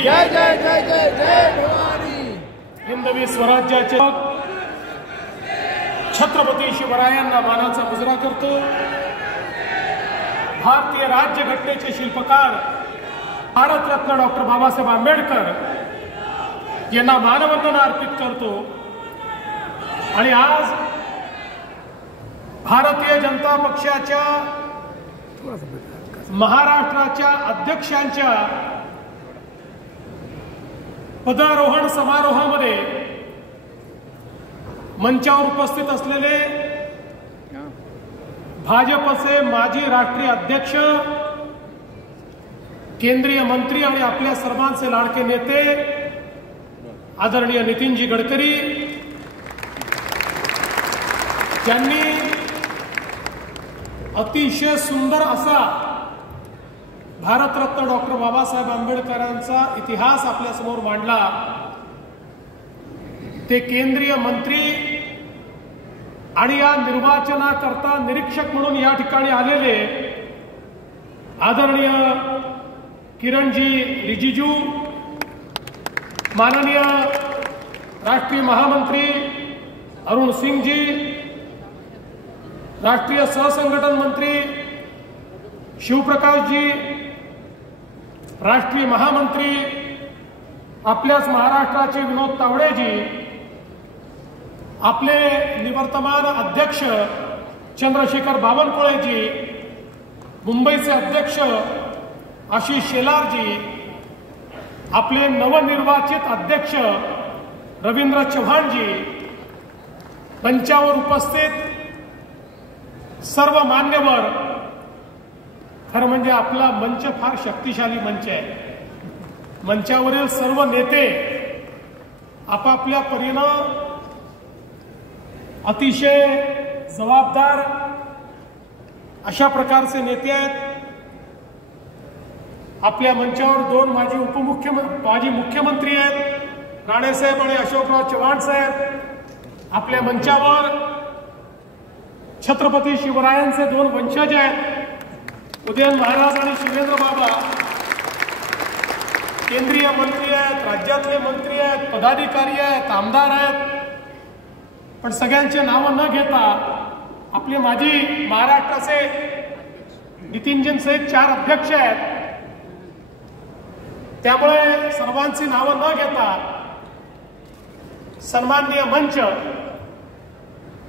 जय जय जय जय जय भवानी। हिंदवी स्वराज्याचे छत्रपती शिवरायांना मानाचा मुजरा करतो। भारतीय राज्यघटनेचे शिल्पकार भारतरत्न डॉक्टर बाबासाहेब आंबेडकर यांना मानवंदना अर्पित करतो। आणि आज भारतीय जनता पक्षाच्या महाराष्ट्राच्या अध्यक्षांच्या पदारोहण समारोहामध्ये मंचावर उपस्थित असलेले भाजपचे माजी राष्ट्रीय अध्यक्ष, केंद्रीय मंत्री आणि आपल्या सर्वांचे लाडके नेते आदरणीय नितीनजी गडकरी यांनी अतिशय सुंदर असा भारतरत्न डॉक्टर बाबासाहेब आंबेडकरांचा इतिहास आपल्या समोर मांडला। ते केंद्रीय मंत्री आणि या निर्वाचनाकरता निरीक्षक म्हणून या ठिकाणी आलेले आदरणीय किरणजी रिजिजू, माननीय राष्ट्रीय महामंत्री अरुण सिंगजी, राष्ट्रीय सहसंघटन मंत्री शिवप्रकाशजी, राष्ट्रीय महामंत्री आपल्याच महाराष्ट्राचे विनोद तावडेजी, आपले निवर्तमान अध्यक्ष चंद्रशेखर बावनकुळेजी, मुंबईचे अध्यक्ष आशिष शेलारजी, आपले नवनिर्वाचित अध्यक्ष रवींद्र चव्हाणजी, मंचावर उपस्थित सर्व मान्यवर, खरं म्हणजे आपला मंच फार शक्तिशाली मंच आहे। मंचावरील सर्व नेते आपापल्या परीनं अतिशय जबाबदार अशा प्रकारचे नेते आहेत। आपल्या मंचावर दोन माजी मुख्यमंत्री आहेत, राणेसाहेब आणि अशोकराव चव्हाण साहेब। आपल्या मंचावर छत्रपती शिवरायांचे दोन वंशज आहेत, उदयन महाराज आणि शिवेंद्र बाबा। केंद्रीय मंत्री आहेत, राज्यातले मंत्री आहेत, पदाधिकारी आहेत, आमदार आहेत। पण सगळ्यांचे नावं न घेता आपले माजी महाराष्ट्राचे नितीनजींचे 4 अध्यक्ष आहेत, त्यामुळे सर्वांची नावं न घेता सन्माननीय मंच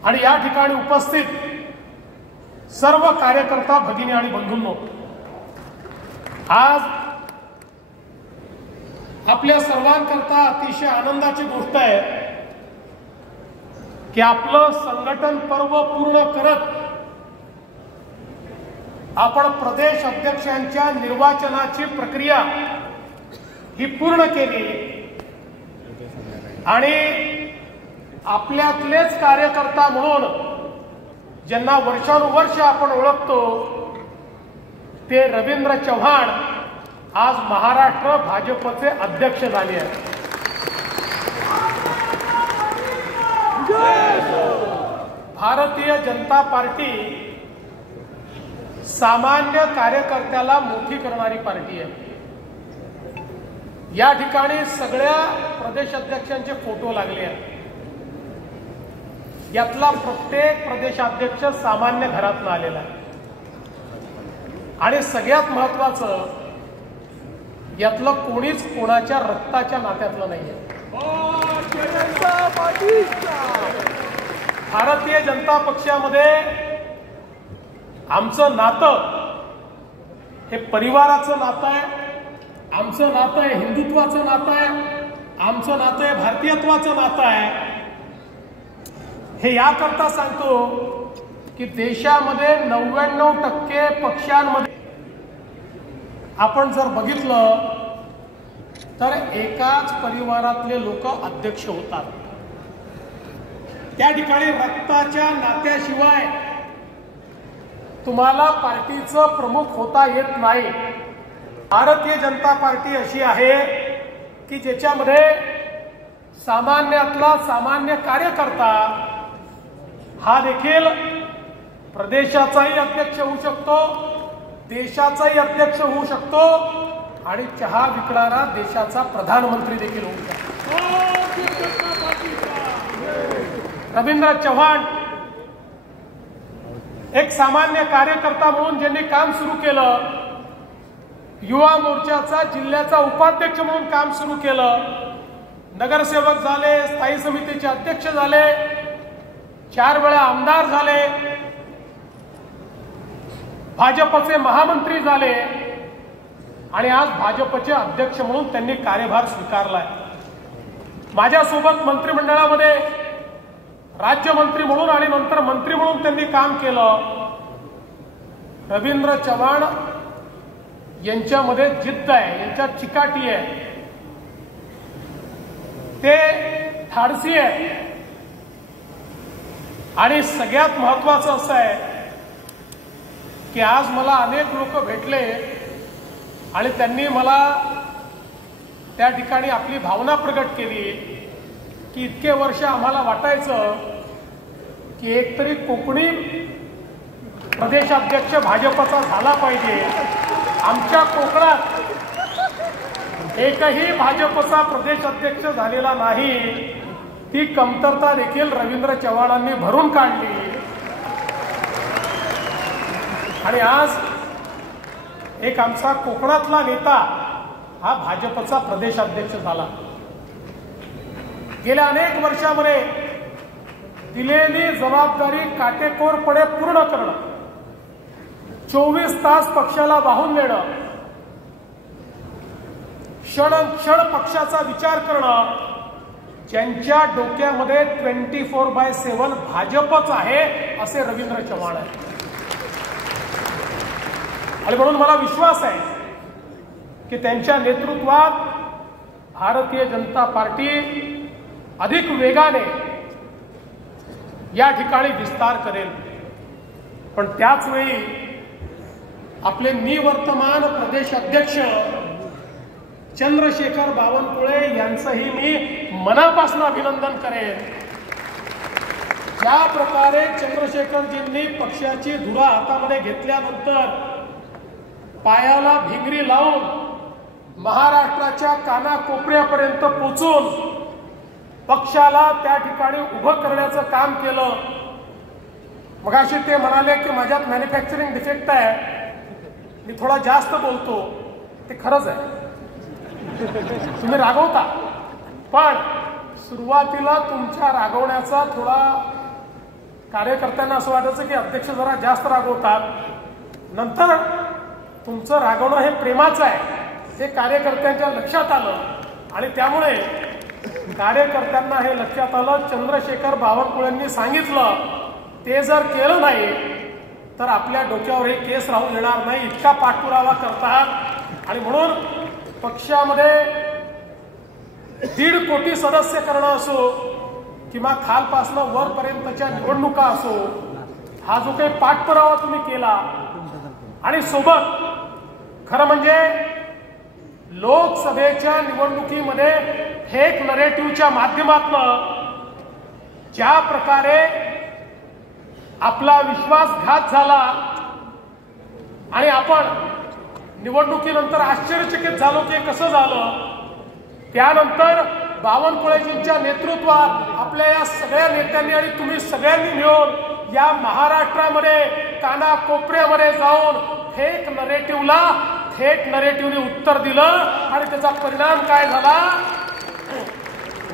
आणि या ठिकाणी उपस्थित सर्व कार्यकर्ता भगिनी आणि बंधूंनो, आज आपल्या सर्वांकरता अतिशय आनंदाची गोष्ट आहे की आपलं संघटन पर्व पूर्ण करत आपण प्रदेश अध्यक्षांच्या निर्वाचनाची प्रक्रिया ही पूर्ण केली आणि आपल्यातलेच कार्यकर्ता म्हणून ज्यांना वर्षानुवर्ष आपण ओळखतो ते रवींद्र चव्हाण आज महाराष्ट्र भाजपचे अध्यक्ष झाले आहेत। भारतीय जनता पार्टी सामान्य कार्यकर्त्याला मोठी करणारी पार्टी आहे। या ठिकाणी सगळ्या प्रदेश अध्यक्षांचे फोटो लागले आहेत। यातला प्रत्येक प्रदेशाध्यक्ष सामान्य घरातून आलेला आहे आणि सगळ्यात महत्वाचं यातलं कोणीच कोणाच्या रक्ताच्या नात्यातलं नाहीये। भारतीय जनता पक्षामध्ये आमचं नातं हे परिवाराचं नातं आहे, आमचं नातं आहे हिंदुत्वाचं नातं आहे, आमचं नातं आहे भारतीयत्वाचं नातं आहे. हे याकरता सांगतो की देशामध्ये 99% पक्षांमध्ये आपण जर बघितलं तर एकाच परिवारातले लोक अध्यक्ष होतात. त्या ठिकाणी रक्ताच्या नात्याशिवाय तुम्हाला पार्टीचं प्रमुख होता येत नाही. भारतीय जनता पार्टी अशी आहे की ज्याच्यामध्ये सामान्यातला सामान्य कार्यकर्ता हा देखील प्रदेशाचाही अध्यक्ष होऊ शकतो, देशाचाही अध्यक्ष होऊ शकतो आणि चहा विकणारा देशाचा प्रधानमंत्री देखील होऊ शकतो. रवींद्र चव्हाण एक सामान्य कार्यकर्ता म्हणून ज्यांनी काम सुरू केलं, युवा मोर्चाचा जिल्ह्याचा उपाध्यक्ष म्हणून काम सुरू केलं, नगरसेवक झाले, स्थायी समितीचे अध्यक्ष झाले, 4 वेळा आमदार झाले, भाजपचे महामंत्री झाले आणि आज भाजपचे अध्यक्ष म्हणून त्यांनी कार्यभार स्वीकारलाय. माझ्यासोबत मंत्रिमंडळामध्ये राज्यमंत्री म्हणून आणि नंतर मंत्री म्हणून त्यांनी काम केलं. रवींद्र चव्हाण यांच्यामध्ये जिद्द आहे, यांच्यात चिकाटी आहे, ते धाडसी आहे आणि सगळ्यात महत्वाचं असं आहे की आज मला अनेक लोक भेटले आणि त्यांनी मला त्या ठिकाणी आपली भावना प्रगट केली की इतके वर्ष आम्हाला वाटायचं की एकतरी कोकणी प्रदेशाध्यक्ष भाजपचा झाला पाहिजे. आमच्या कोकणात एकही भाजपचा प्रदेशाध्यक्ष झालेला नाही. ती कमतरता देखील रवींद्र चव्हाणांनी भरून काढली आणि आज एक आमचा कोकणातला नेता हा भाजपचा प्रदेशाध्यक्ष झाला. गेल्या अनेक वर्षामध्ये दिलेली जबाबदारी काटेकोरपणे पूर्ण करणं, 24 तास पक्षाला वाहून नेणं, क्षण पक्षाचा विचार करणं, ज्यांच्या डोक्यामध्ये 24/7 भाजपच आहे असे रवींद्र चव्हाण आहे. आणि म्हणून मला विश्वास आहे की त्यांच्या नेतृत्वात भारतीय जनता पार्टी अधिक वेगाने या ठिकाणी विस्तार करेल. पण त्याच वेळी आपले निवर्तमान प्रदेश अध्यक्ष चंद्रशेखर बावनकुळे यांचंही मी मनापासून अभिनंदन करेन. ज्या प्रकारे चंद्रशेखरजींनी पक्षाची धुरा हातामध्ये घेतल्यानंतर पायाला भिंगरी लावून महाराष्ट्राच्या कानाकोपऱ्यापर्यंत पोहोचून पक्षाला त्या ठिकाणी उभं करण्याचं काम केलं. मगाशी ते म्हणाले की माझ्यात मॅन्युफॅक्चरिंग डिफेक्ट आहे, मी थोडा जास्त बोलतो. ते खरंच आहे, तुम्ही रागवता, पण सुरुवातीला तुमच्या रागवण्याचा थोडा कार्यकर्त्यांना असं वाटायचं की अध्यक्ष जरा जास्त रागवतात. नंतर तुमचं रागवणं हे प्रेमाचं आहे हे कार्यकर्त्यांच्या लक्षात आलं आणि त्यामुळे कार्यकर्त्यांना हे लक्षात आलं. चंद्रशेखर बावनकुळेंनी सांगितलं ते जर केलं नाही तर आपल्या डोक्यावर हे केस राहू देणार नाही, इतका पाठपुरावा करतात. आणि म्हणून पक्षामध्ये 1.5 कोटी सदस्य करणं असो किंवा खालपासनं वरपर्यंतच्या निवडणुका असो, हा जो काही पाठपुरावा तुम्ही केला आणि सोबत खरं म्हणजे लोकसभेच्या निवडणुकीमध्ये फेक नरेटिव्हच्या माध्यमातून ज्या प्रकारे आपला विश्वासघात झाला आणि आपण निवडणुकीनंतर आश्चर्यचकित झालो की कसं झालं. त्यानंतर बावनकुळेजींच्या नेतृत्वात आपल्या या सगळ्या नेत्यांनी आणि तुम्ही सगळ्यांनी मिळून या महाराष्ट्रामध्ये कानाकोपऱ्यामध्ये जाऊन फेक नरेटिव्हने उत्तर दिलं आणि त्याचा परिणाम काय झाला.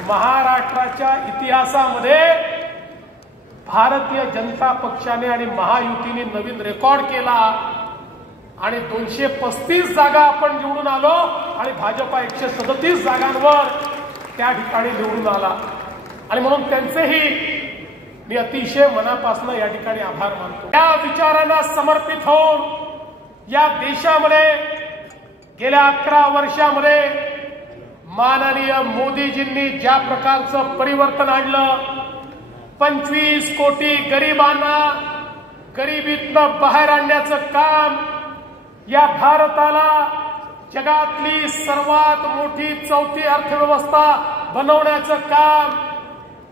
महाराष्ट्राच्या इतिहासामध्ये भारतीय जनता पक्षाने आणि महायुतीने नवीन रेकॉर्ड केला आणि 235 जागा आपण निवडून आलो आणि भाजपा 137 जागांवर त्या ठिकाणी निवडून आला. आणि म्हणून त्यांचेही मी अतिशय मनापासून या ठिकाणी आभार मानतो. त्या विचारांना समर्पित होऊन या देशामध्ये गेल्या 11 वर्षामध्ये माननीय मोदीजींनी ज्या प्रकारचं परिवर्तन आणलं, 25 कोटी गरिबांना गरिबीतनं बाहेर आणण्याचं काम, या भारताला जगातली सर्वात मोठी 4थी अर्थव्यवस्था बनवण्याचं काम,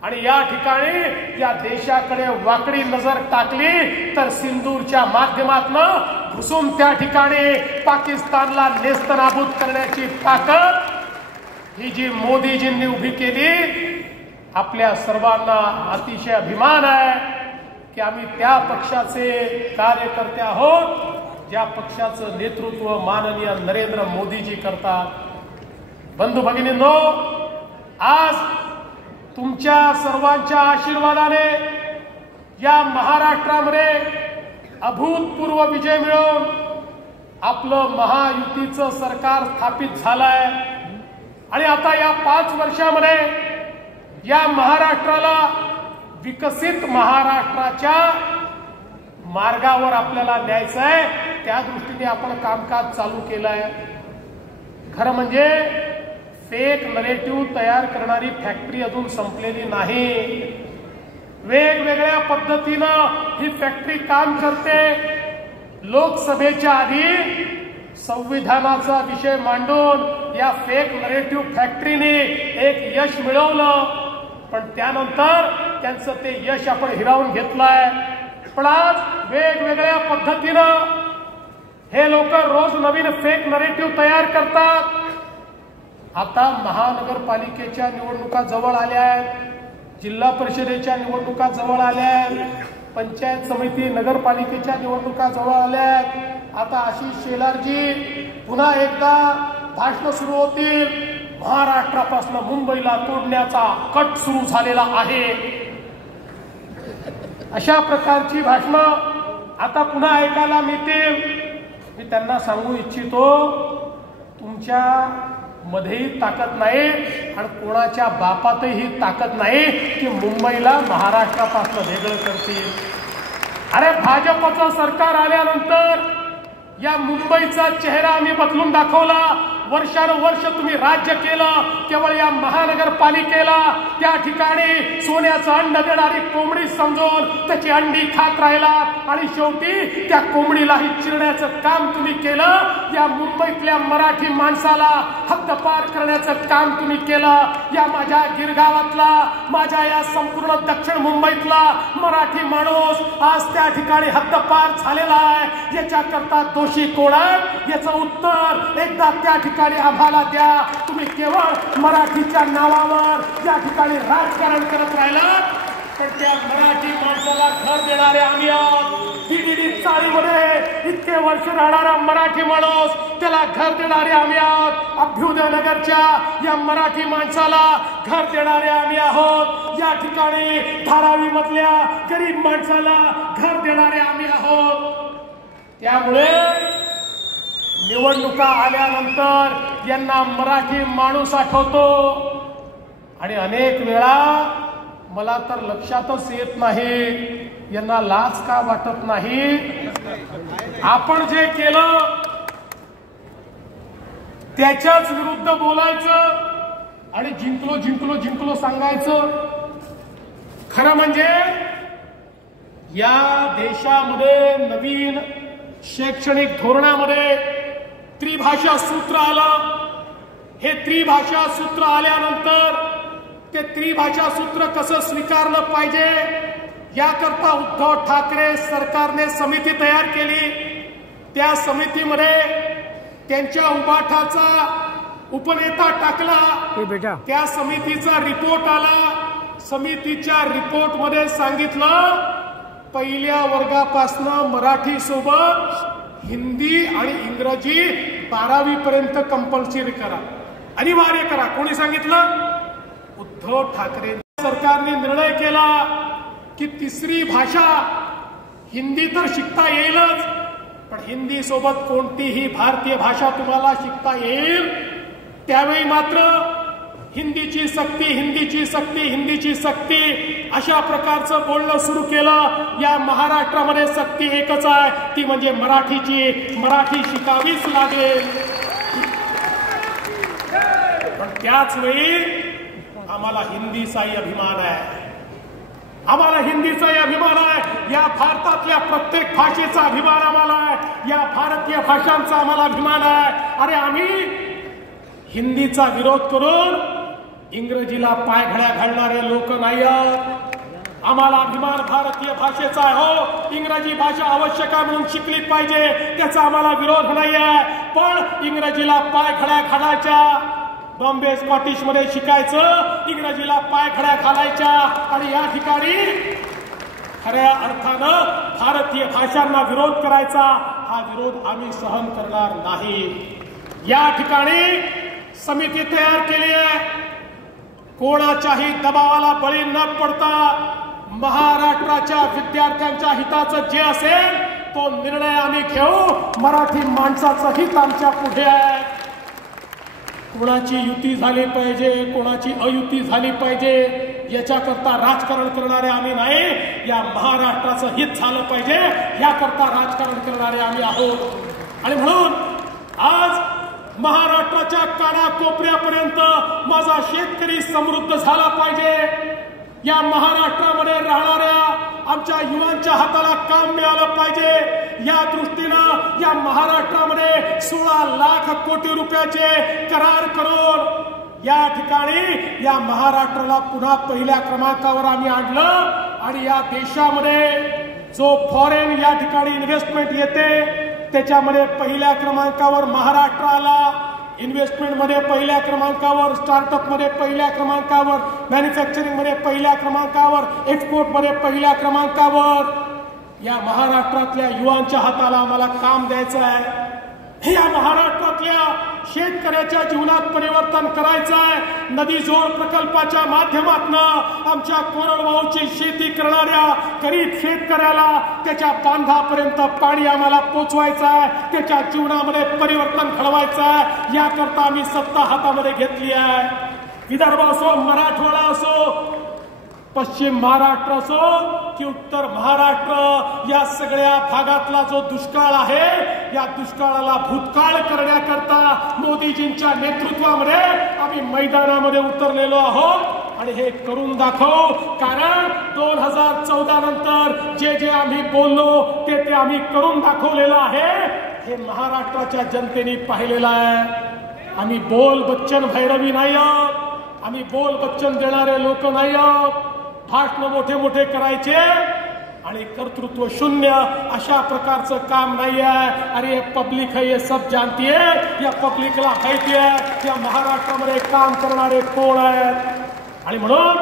आणि या ठिकाणी या देशाकडे वाकडी नजर टाकली तर सिंदूरच्या माध्यमातून घुसून त्या ठिकाणी पाकिस्तानला नेस्तनाबूत करण्याची ताकद ही जी मोदीजींनी उभी केली, आपल्या सर्वांना अतिशय अभिमान आहे की आम्ही त्या पक्षाचे कार्यकर्ते आहोत ज्या पक्षाचं नेतृत्व माननीय नरेंद्र मोदीजी करतात. बंधू भगिनींनो, आज तुमच्या सर्वांच्या आशीर्वादाने या महाराष्ट्रामध्ये अभूतपूर्व विजय मिळवून आपलं महायुतीचं सरकार स्थापित झालंय. आणि आता या 5 वर्षामध्ये या महाराष्ट्राला विकसित महाराष्ट्राच्या मार्गावर आपल्याला न्यायचं आहे. त्या दृष्टीने आपण कामकाज चालू केलंय. खरं म्हणजे फेक नरेटिव्ह तयार करणारी फॅक्टरी अजून संपलेली नाही. वेगवेगळ्या पद्धतीनं ही फॅक्टरी काम करते. लोकसभेच्या आधी संविधानाचा विषय मांडून या फेक नरेटिव्ह फॅक्टरीने एक यश मिळवलं, पण त्यानंतर त्यांचं ते यश आपण हिरावून घेतलंय. पण आज वेगवेगळ्या पद्धतीनं हे लोक रोज नवीन फेक नरेटिव्ह तयार करतात. आता महानगरपालिकेच्या निवडणुका जवळ आल्या आहेत, जिल्हा परिषदेच्या निवडणुका जवळ आल्या आहेत, पंचायत समिती नगरपालिकेच्या निवडणुका जवळ आल्या आहेत. आता आशिष शेलारजी पुन्हा एकदा भाषण सुरू होतील. महाराष्ट्रापासून मुंबईला तोडण्याचा कट सुरू झालेला आहे. अशा प्रकारची भाषणं आता पुन्हा ऐकायला मिळतील. मी त्यांना सांगू इच्छितो, तुमच्या मध्येही ताकद नाही आणि कोणाच्या बापातही ताकद नाही की मुंबईला महाराष्ट्रापासून वेगळं करतील. अरे भाजपचं सरकार आल्यानंतर या मुंबईचा चेहरा आम्ही बदलून दाखवला. वर्षानुवर्ष तुम्ही राज्य केलं, केवळ या महानगरपालिकेला त्या ठिकाणी सोन्याचं अंड देणारी कोंबडी समजून त्याची अंडी खात राहिला आणि शेवटी त्या कोंबडीलाही चिरण्याचं काम तुम्ही केलं. या मुंबईतल्या मराठी माणसाला हद्दपार करण्याचं काम तुम्ही केलं. या माझ्या गिरगावातला, माझ्या या संपूर्ण दक्षिण मुंबईतला मराठी माणूस आज त्या ठिकाणी हद्दपार झालेला आहे. याच्याकरता दोषी कोण आहे याचं उत्तर एकदा त्या ठिकाणी आम्हाला द्या. तुम्ही केवळ मराठीच्या नावावर या ठिकाणी राजकारण करत राहिलात, पण त्या मराठी माणसाला घर देणारे आम्ही आहोत. बीडीडी चाळीमध्ये इतके वर्ष राहणारा मराठी माणूस, त्याला घर देणारे आम्ही आहोत. अभ्युदय नगरच्या या मराठी माणसाला घर देणारे आम्ही आहोत. या ठिकाणी धारावी मधल्या गरीब माणसाला घर देणारे आम्ही आहोत. त्यामुळे निवडणुका आल्यानंतर यांना मराठी माणूस आठवतो आणि अनेक वेळा मला तर लक्षातच येत नाही यांना लाज का वाटत नाही. आपण जे केलं त्याच्याच विरुद्ध बोलायचं आणि जिंकलो जिंकलो जिंकलो सांगायचं. खरं म्हणजे या देशामध्ये नवीन शैक्षणिक धोरणामध्ये त्रिभाषा सूत्र आलं. हे त्रिभाषा सूत्र आल्यानंतर ते त्रिभाषा सूत्र कसं स्वीकारलं पाहिजे याकरता उद्धव ठाकरे सरकारने समिती तयार केली. त्या समितीमध्ये त्यांच्या उबाठाचा उपनेता टाकला. त्या समितीचा रिपोर्ट आला. समितीच्या रिपोर्टमध्ये सांगितलं पहिल्या वर्गापासून मराठी सोबत हिंदी आणि इंग्रजी 12वी पर्यंत कंपल्सरी करा, अनिवार्य करा. कोणी सांगितलं? उद्धव ठाकरे सरकारने निर्णय केला की तिसरी भाषा हिंदी तर शिकता येईलच, पण हिंदी सोबत कोणतीही भारतीय भाषा तुम्हाला शिकता येईल त्यावेळी मात्र हिंदीची सक्ती, हिंदीची सक्ती, हिंदीची सक्ती अशा प्रकारचं बोलणं सुरू केलं. या महाराष्ट्रामध्ये सक्ती एकच आहे, ती म्हणजे मराठीची. मराठी शिकावीच लागेल. पण त्याच वेळी आम्हाला हिंदीचाही अभिमान आहे. आम्हाला हिंदीचाही अभिमान आहे. या भारतातल्या प्रत्येक भाषेचा अभिमान आम्हाला आहे. या भारतीय भाषांचा आम्हाला अभिमान आहे. अरे आम्ही हिंदीचा विरोध करून इंग्रजीला पायघड्या घालणारे लोक नाही आहोत. आम्हाला अभिमान भारतीय भाषेचा आहे. हो, इंग्रजी भाषा आवश्यक आहे म्हणून शिकली पाहिजे, त्याचा आम्हाला विरोध नाही आहे. पण इंग्रजीला पायघड्या घालायच्या, बॉम्बे स्कॉटिश मध्ये शिकायचं, इंग्रजीला पायघड्या घालायच्या आणि या ठिकाणी खऱ्या अर्थानं भारतीय भाषांना विरोध करायचा, हा विरोध आम्ही सहन करणार नाही. या ठिकाणी समिती तयार केली आहे. कोणाच्याही दबावाला बळी न पडता महाराष्ट्राच्या विद्यार्थ्यांच्या हिताचं जे असेल तो निर्णय आम्ही घेऊ. मराठी माणसाचं हित आमच्या पुढे आहे. कोणाची युती झाली पाहिजे, कोणाची अयुती झाली पाहिजे याच्याकरता राजकारण करणारे आम्ही नाही. या महाराष्ट्राचं हित झालं पाहिजे याकरता राजकारण करणारे आम्ही आहोत. आणि म्हणून आज महाराष्ट्राच्या कानाकोपऱ्यापर्यंत माझा शेतकरी समृद्ध झाला पाहिजे. या महाराष्ट्रामध्ये राहणाऱ्या आमच्या युवांच्या हाताला काम मिळालं पाहिजे. या दृष्टीनं या महाराष्ट्रामध्ये 16 लाख कोटी रुपयाचे करार करून या ठिकाणी या महाराष्ट्राला पुन्हा पहिल्या क्रमांकावर आम्ही आणलं. आणि या देशामध्ये जो फॉरेन या ठिकाणी इन्व्हेस्टमेंट येते त्याच्यामध्ये पहिल्या क्रमांकावर महाराष्ट्र आला. इन्व्हेस्टमेंट मध्ये पहिल्या क्रमांकावर, स्टार्टअप मध्ये पहिल्या क्रमांकावर, मॅन्युफॅक्चरिंग मध्ये पहिल्या क्रमांकावर, एक्सपोर्ट मध्ये पहिल्या क्रमांकावर. या महाराष्ट्रातल्या युवांच्या हाताला आम्हाला काम द्यायचं आहे. या महाराष्ट्रातल्या शेतकऱ्याच्या जीवनात परिवर्तन करायचं आहे. नदी जोड प्रकल्पाच्या माध्यमातून आमच्या कोरडवाहूची शेती करणाऱ्या गरीब शेतकऱ्याला त्याच्या बांधापर्यंत पाणी आम्हाला पोचवायचं आहे. त्याच्या जीवनामध्ये परिवर्तन घडवायचं आहे. याकरता आम्ही सत्ता हातामध्ये घेतली आहे. विदर्भ असो, मराठवाडा असो, पश्चिम महाराष्ट्र असो की उत्तर महाराष्ट्र, या सगळ्या भागातला जो दुष्काळ आहे या दुष्काळाला भूतकाळ करण्याकरता मोदीजींच्या नेतृत्वामध्ये आम्ही मैदानामध्ये उतरलेलो आहोत आणि हे करून दाखवू. कारण 2014 नंतर जे जे आम्ही बोललो ते आम्ही करून दाखवलेलं आहे. हे महाराष्ट्राच्या जनतेने पाहिलेलं आहे. आम्ही बोल बच्चन भैरवी नाही आहोत. आम्ही बोल बच्चन देणारे लोक नाही आहोत. भाषण मोठे मोठे करायचे आणि कर्तृत्व शून्य अशा प्रकारचं काम नाही आहे. अरे पब्लिक है, ये सब जानती है. या पब्लिकला माहिती आहे या महाराष्ट्रामध्ये काम करणारे कोण आहेत. आणि म्हणून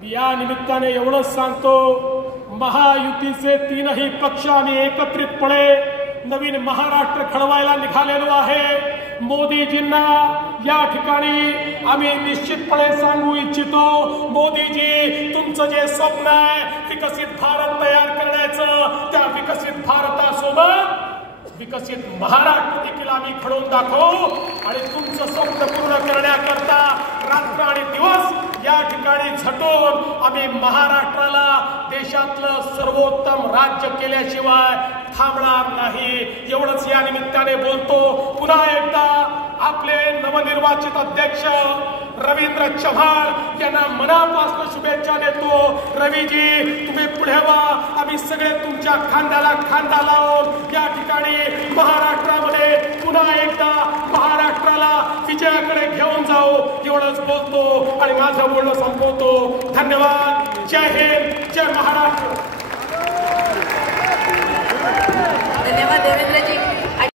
मी या निमित्ताने एवढंच सांगतो, महायुतीचे 3ही पक्ष आम्ही एकत्रितपणे नवीन महाराष्ट्र घडवायला निघालेलो आहे. मोदीजींना या ठिकाणी आम्ही निश्चितपणे सांगू इच्छितो, मोदीजी तुमचं जे स्वप्न आहे विकसित भारत तयार करण्याचं, त्या विकसित भारतासोबत विकसित महाराष्ट्र देखील आम्ही घडवून दाखवू. आणि तुमचं स्वप्न पूर्ण करण्याकरता रात्र आणि दिवस या ठिकाणी झटून आम्ही महाराष्ट्राला देशातलं सर्वोत्तम राज्य केल्याशिवाय थांबणार नाही. एवढंच या निमित्ताने बोलतो. पुन्हा एकदा आपले नवनिर्वाचित अध्यक्ष रवींद्र चव्हाण यांना मनापासून शुभेच्छा देतो. रवीजी तुम्ही पुढे व्हा. आम्ही सगळे तुमच्या खांद्याला खांदा लावून या ठिकाणी महाराष्ट्रामध्ये पुन्हा एकदा महाराष्ट्राला विजयाकडे घेऊन जाऊ. एवढंच बोलतो आणि माझं बोलणं संपवतो. धन्यवाद. जय हिंद, जय महाराष्ट्र. धन्यवाद देवेंद्र.